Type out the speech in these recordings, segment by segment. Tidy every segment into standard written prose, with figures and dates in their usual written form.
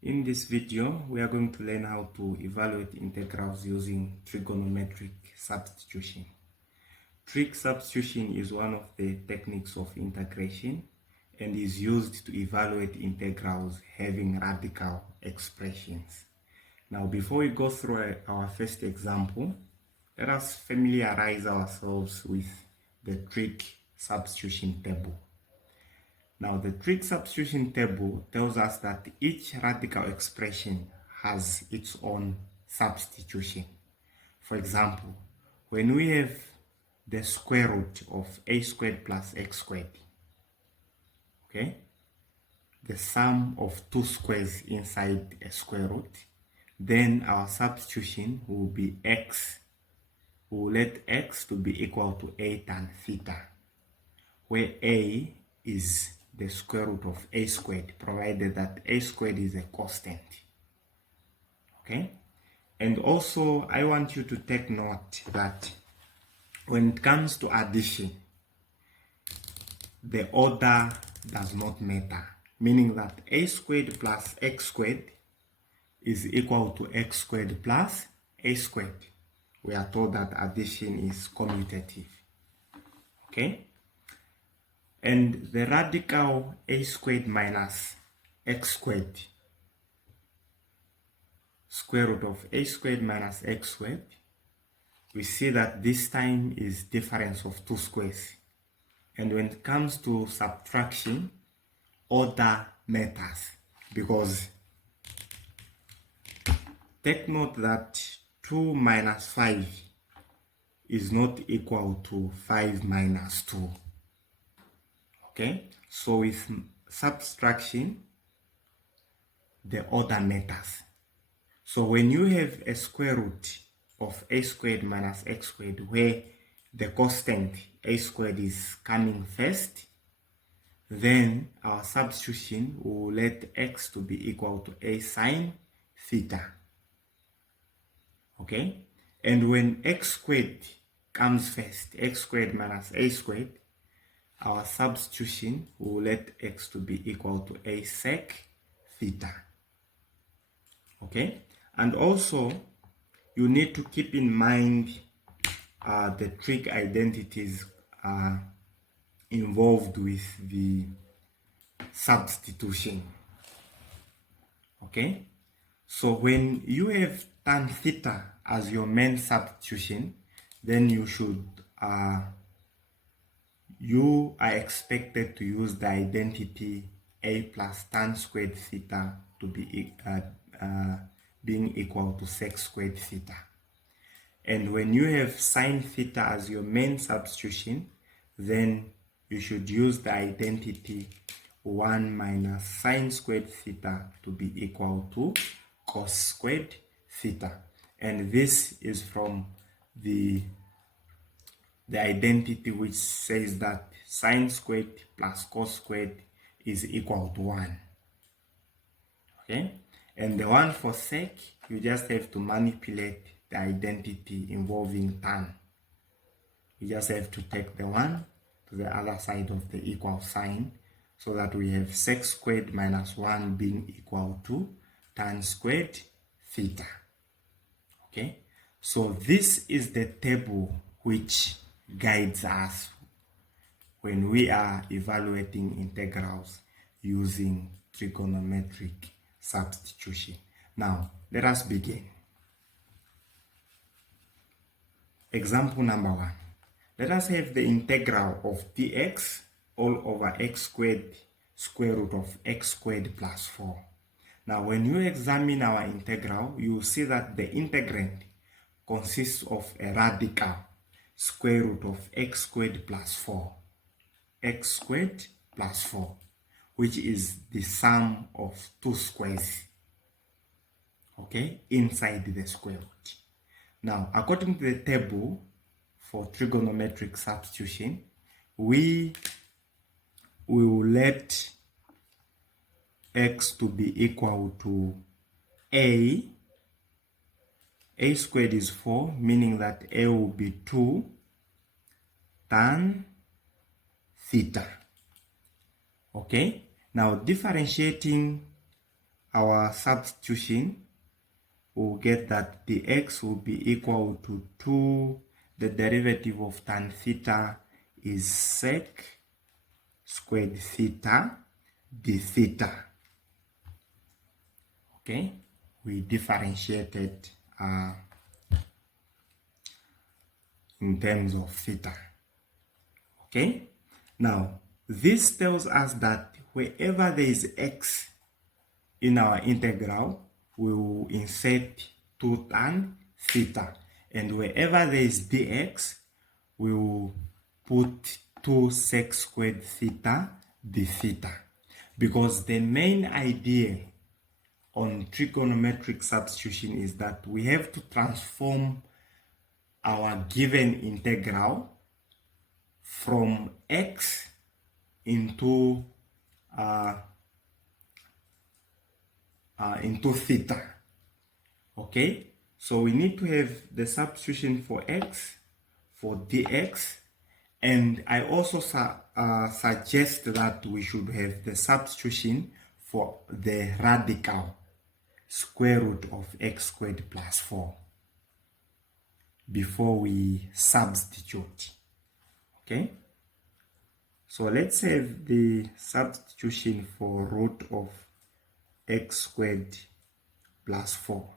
In this video, we are going to learn how to evaluate integrals using trigonometric substitution. Trig substitution is one of the techniques of integration and is used to evaluate integrals having radical expressions. Now, before we go through our first example, let us familiarize ourselves with the trig substitution table. Now, the trig substitution table tells us that each radical expression has its own substitution. For example, when we have the square root of a squared plus x squared, okay, the sum of two squares inside a square root, then our substitution will be x. We will let x to be equal to a tan theta, where a is the square root of a squared, provided that a squared is a constant. Okay? And also, I want you to take note that when it comes to addition, the order does not matter, meaning that a squared plus x squared is equal to x squared plus a squared. We are told that addition is commutative. Okay? And the radical a squared minus x squared, square root of a squared minus x squared, we see that this time is difference of two squares. And when it comes to subtraction, order matters, because take note that 2 minus 5 is not equal to 5 minus 2. Okay, so with subtraction, the order matters. So when you have a square root of a squared minus x squared, where the constant a squared is coming first, then our substitution will let x to be equal to a sine theta. Okay, and when x squared comes first, x squared minus a squared, our substitution will let x to be equal to a sec theta. Okay, and also you need to keep in mind the trig identities involved with the substitution. Okay, so when you have tan theta as your main substitution, then you are expected to use the identity a plus tan squared theta to be being equal to sec squared theta. And when you have sine theta as your main substitution, then you should use the identity 1 minus sine squared theta to be equal to cos squared theta. And this is from the identity which says that sine squared plus cos squared is equal to 1. Okay? And the one for sec, you just have to manipulate the identity involving tan. You just have to take the 1 to the other side of the equal sign, so that we have sec squared minus 1 being equal to tan squared theta. Okay? So this is the table which guides us when we are evaluating integrals using trigonometric substitution. Now, let us begin. Example number 1. Let us have the integral of dx all over x squared square root of x squared plus 4. Now, when you examine our integral, you will see that the integrand consists of a radical square root of x squared plus 4. X squared plus 4, which is the sum of two squares, okay, inside the square root. Now, according to the table for trigonometric substitution, we will let x to be equal to a squared is 4, meaning that a will be 2 tan theta. Okay, now differentiating our substitution, we'll get that dx will be equal to 2, the derivative of tan theta is sec squared theta d theta. Okay, we differentiated in terms of theta. Okay, now this tells us that wherever there is x in our integral, we will insert 2 tan theta, and wherever there is dx, we will put 2 sec squared theta d theta, because the main idea on trigonometric substitution is that we have to transform our given integral from x into theta. Okay, so we need to have the substitution for x, for dx, and I also suggest that we should have the substitution for the radical square root of x squared plus 4 before we substitute. Okay, so let's have the substitution for root of x squared plus 4.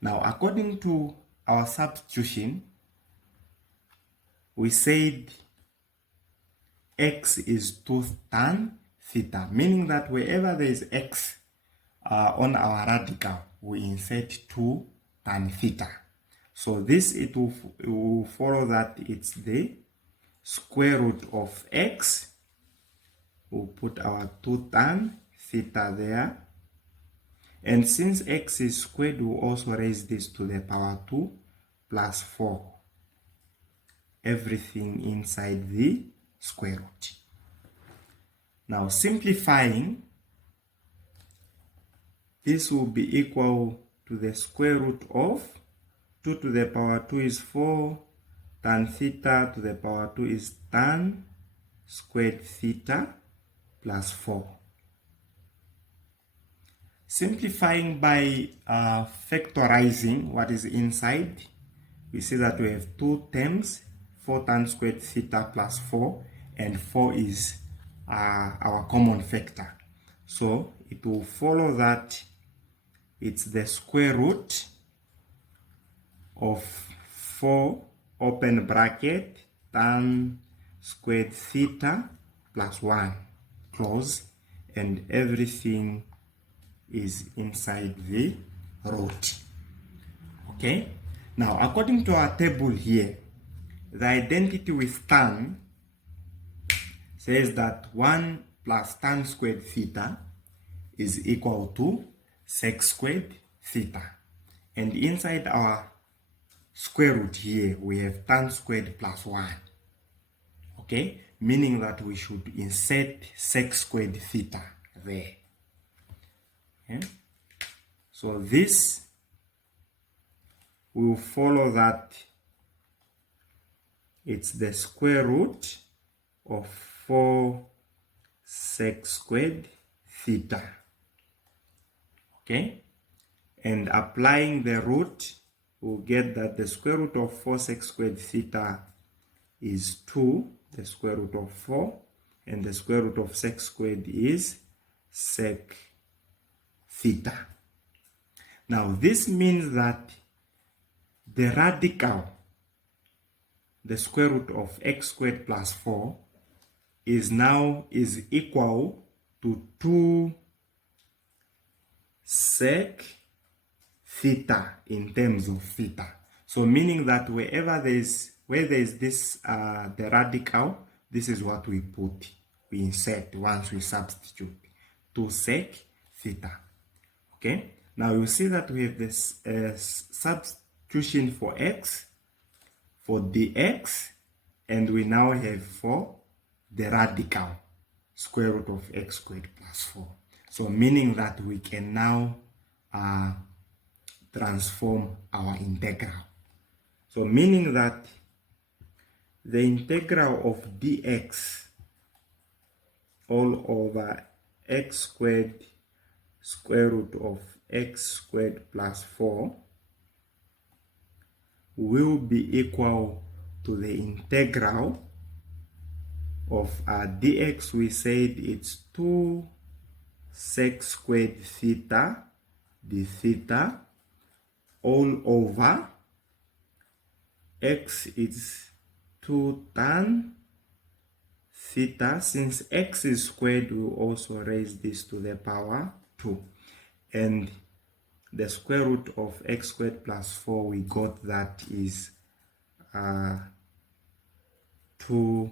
Now, according to our substitution, we said x is 2 tan theta, meaning that wherever there is x on our radical, we insert 2 tan theta. So this, it will follow that it's the square root of x. We'll put our 2 tan theta there, and since x is squared, we'll also raise this to the power 2 plus 4, everything inside the square root. Now simplifying, this will be equal to the square root of 2 to the power 2 is 4, tan theta to the power 2 is tan squared theta plus 4. Simplifying by factorizing what is inside, we see that we have 2 terms, 4 tan squared theta plus 4, and 4 is our common factor. So it will follow that it's the square root of 4 open bracket tan squared theta plus 1 close, and everything is inside the root. Okay, now according to our table here, the identity with tan says that 1 plus tan squared theta is equal to sec squared theta, and inside our square root here we have tan squared plus 1. Okay, meaning that we should insert sec squared theta there. Okay? So this will follow that it's the square root of 4 sec squared theta. Okay, and applying the root, we'll get that the square root of 4 sec squared theta is 2, the square root of 4, and the square root of sec squared is sec theta. Now this means that the radical, the square root of x squared plus 4, is equal to 2 sec theta in terms of theta. So meaning that where there is this the radical, this is what we insert once we substitute 2 sec theta. Okay, now you see that we have this substitution for x, for dx, and we now have for the radical square root of x squared plus 4. So meaning that we can now transform our integral. So meaning that the integral of dx all over x squared square root of x squared plus 4 will be equal to the integral of dx. We said it's 2 sec squared theta d theta all over x is 2 tan theta. Since x is squared, we'll also raise this to the power 2. And the square root of x squared plus 4, we got that is 2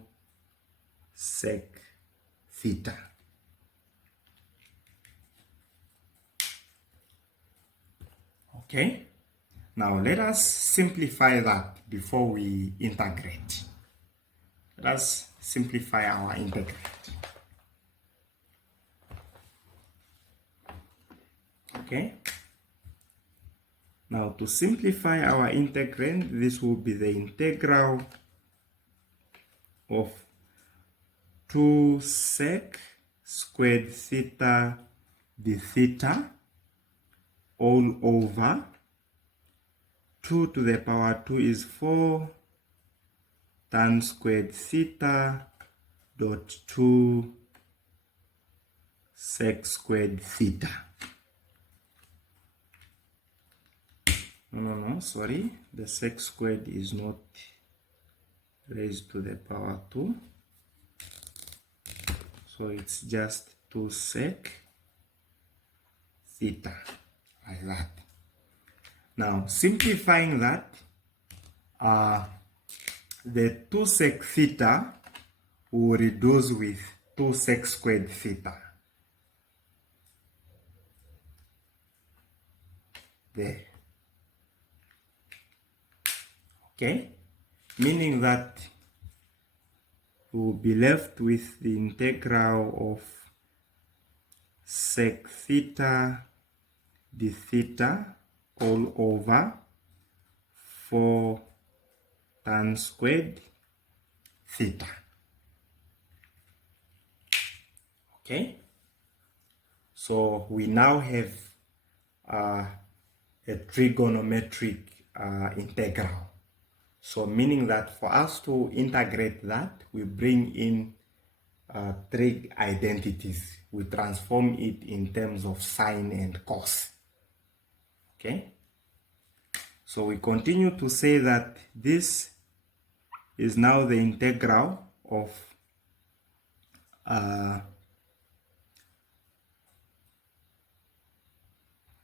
sec theta. Okay, now let us simplify that before we integrate. Let us simplify our integrate. Okay, now to simplify our integrand, this will be the integral of 2 sec squared theta d theta all over 2 to the power 2 is 4 tan squared theta dot 2 sec squared theta. No, sorry, the sec squared is not raised to the power 2, so it's just 2 sec theta, like that. Now simplifying that, the 2 sec theta will reduce with 2 sec squared theta. There. Okay, meaning that we will be left with the integral of sec theta d theta all over 4 tan squared theta. Okay, so we now have a trigonometric integral. So meaning that for us to integrate that, we bring in trig identities. We transform it in terms of sine and cos. Okay, so we continue to say that this is now the integral of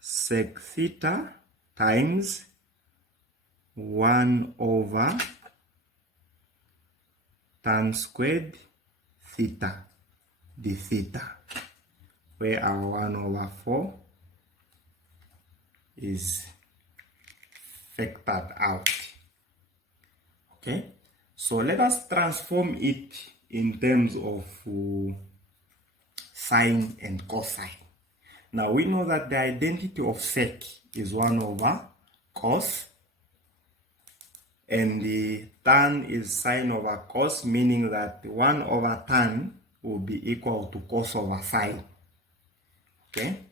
sec theta times 1 over tan squared theta d theta, where our 1 over 4 is factored out. Okay, so let us transform it in terms of sine and cosine. Now we know that the identity of sec is 1 over cos, and the tan is sine over cos, meaning that 1 over tan will be equal to cos over sine. Okay,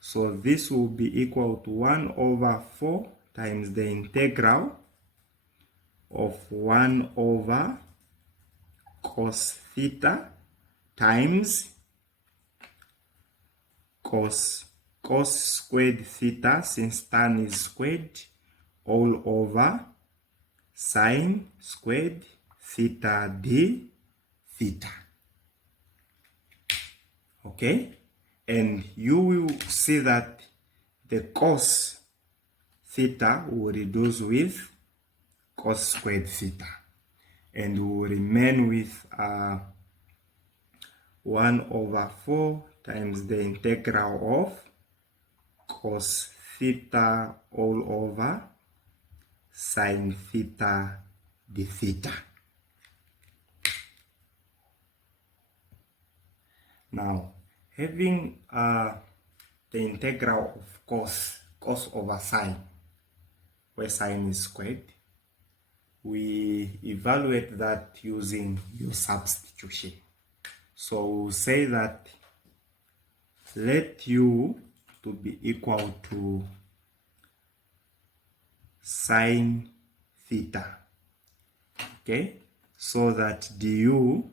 so this will be equal to 1 over 4 times the integral of 1 over cos theta times cos squared theta, since tan is squared, all over sine squared theta d theta. Okay, and you will see that the cos theta will reduce with cos squared theta, and we will remain with 1 over 4 times the integral of cos theta all over sine theta d theta. Now, having the integral of cos over sine, where sine is squared, we evaluate that using U substitution. So we'll say that let U to be equal to sine theta. Okay, so that du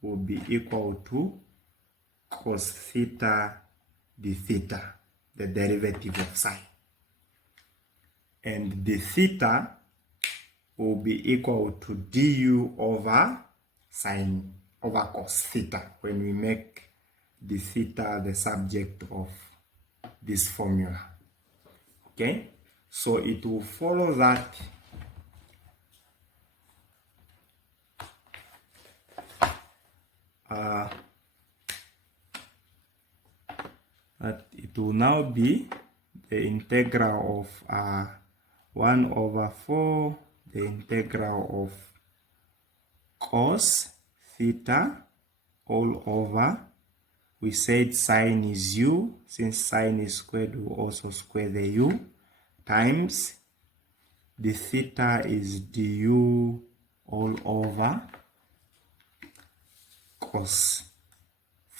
will be equal to cos theta d theta, the derivative of sine. And d theta will be equal to du over sine over cos theta when we make d theta the subject of this formula. Okay, so it will follow that it will now be the integral of 1 over 4, the integral of cos theta all over, we said sine is u, since sine is squared we'll also square the u, times the theta is du all over cos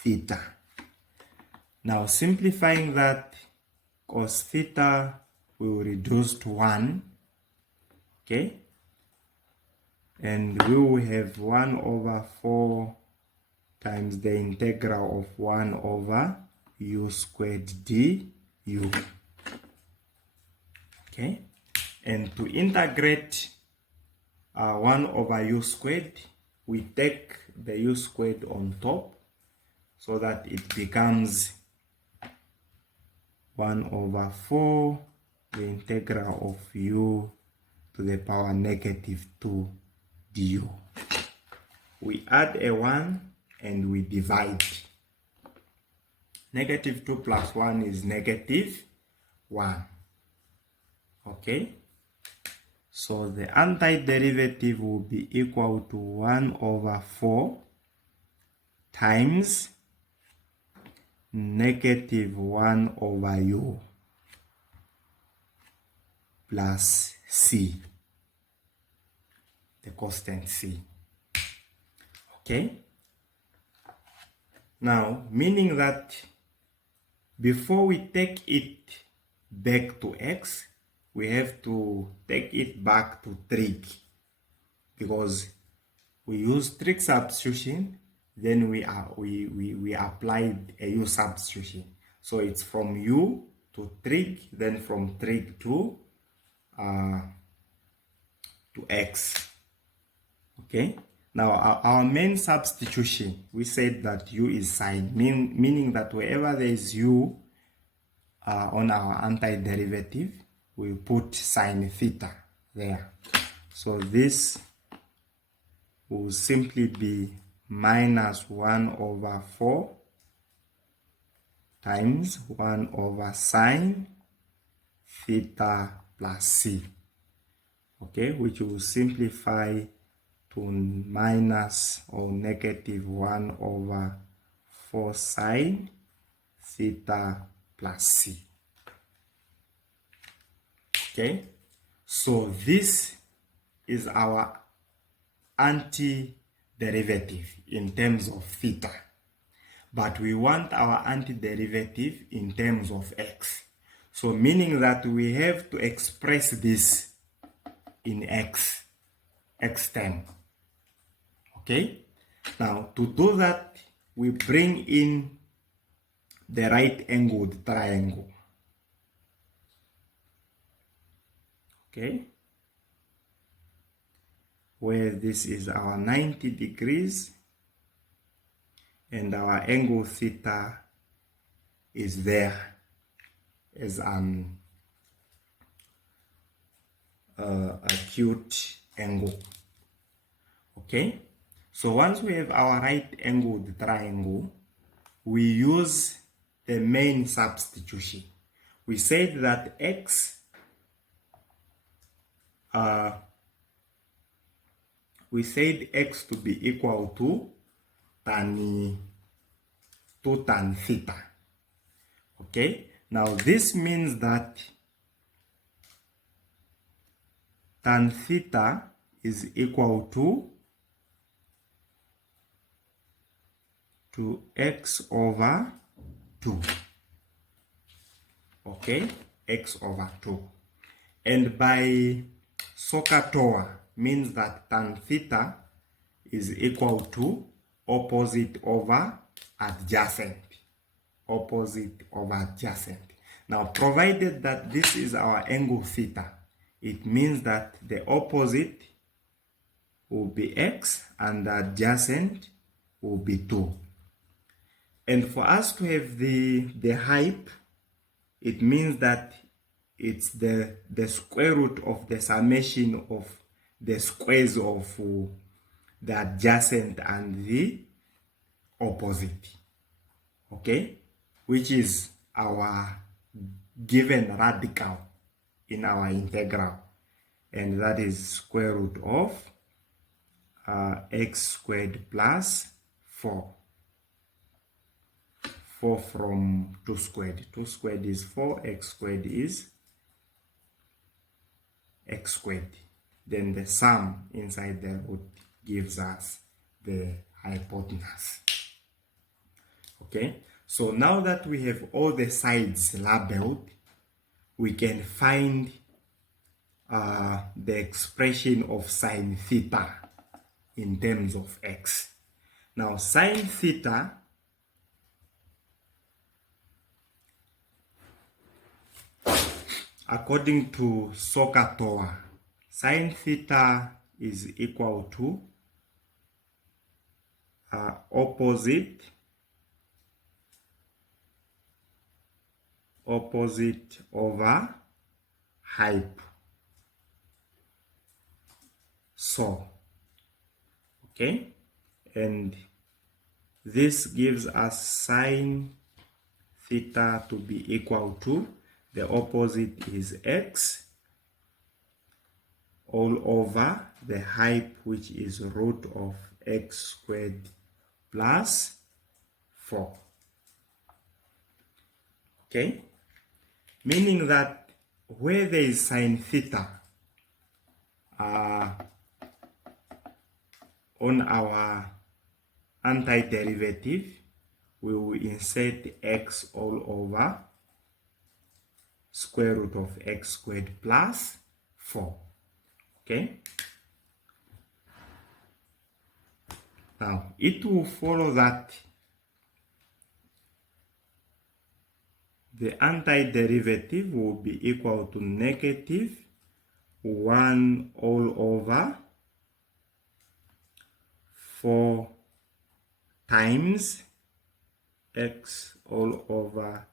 theta. Now simplifying that, cos theta will reduce to 1, okay, and we will have 1 over 4 times the integral of 1 over u squared du, okay, and to integrate 1 over u squared, we take the u squared on top so that it becomes 1 over 4 the integral of u to the power negative 2 du. We add a 1 and we divide. Negative 2 plus 1 is negative 1. Okay, so the antiderivative will be equal to 1 over 4 times negative 1 over u plus c, the constant c. Okay, now meaning that before we take it back to x, we have to take it back to trig, because we use trig substitution, then we applied a u substitution. So it's from u to trig, then from trig to x. Okay, now our main substitution, we said that u is sine, meaning that wherever there is u on our antiderivative, we put sine theta there. So this will simply be minus 1 over 4 times 1 over sine theta plus c, okay, which will simplify to minus or negative 1 over 4 sine theta plus c. Okay, so this is our antiderivative in terms of theta, but we want our antiderivative in terms of x. So meaning that we have to express this in x term. Okay, now to do that, we bring in the right angled triangle. Okay, where this is our 90 degrees and our angle theta is there as an acute angle. Okay, so once we have our right angled triangle, we use the main substitution. We said that x to be equal to tan 2 tan theta. Okay, now this means that tan theta is equal to x over 2. okay, x over 2. And by SOHCAHTOA means that tan theta is equal to opposite over adjacent. Opposite over adjacent. Now, provided that this is our angle theta, it means that the opposite will be x and the adjacent will be 2. And for us to have the height, it means that it's the square root of the summation of the squares of the adjacent and the opposite, okay, which is our given radical in our integral, and that is square root of x squared plus 4. 4 from 2 squared. 2 squared is 4, x squared is x squared. Then the sum inside the root gives us the hypotenuse. Okay, so now that we have all the sides labeled, we can find the expression of sine theta in terms of x. Now, sine theta according to SOHCAHTOA, sine theta is equal to opposite over hyp. So, okay, and this gives us sine theta to be equal to, the opposite is x, all over the hyp, which is root of x squared plus 4. Okay, meaning that where there is sine theta on our antiderivative, we will insert x all over square root of x squared plus 4. Okay, now it will follow that the antiderivative will be equal to negative 1 all over 4 times x all over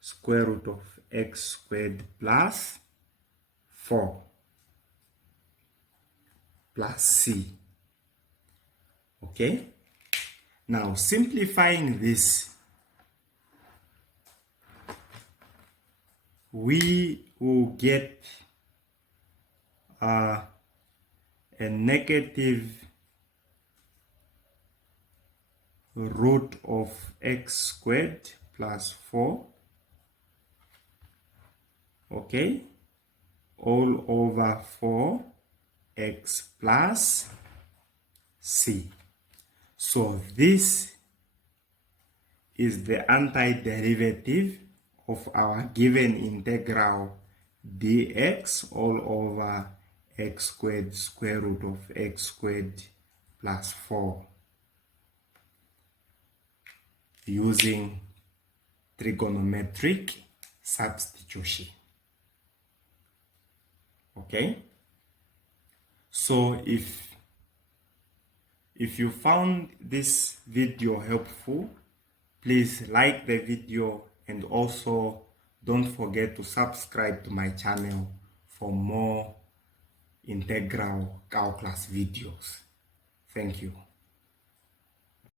square root of x squared plus 4 plus c. Okay, now simplifying this, we will get a negative root of x squared plus 4, okay, all over 4x plus c. So this is the antiderivative of our given integral dx all over x squared square root of x squared plus 4 using trigonometric substitution. Okay, so if you found this video helpful, please like the video and also don't forget to subscribe to my channel for more integral calculus videos. Thank you.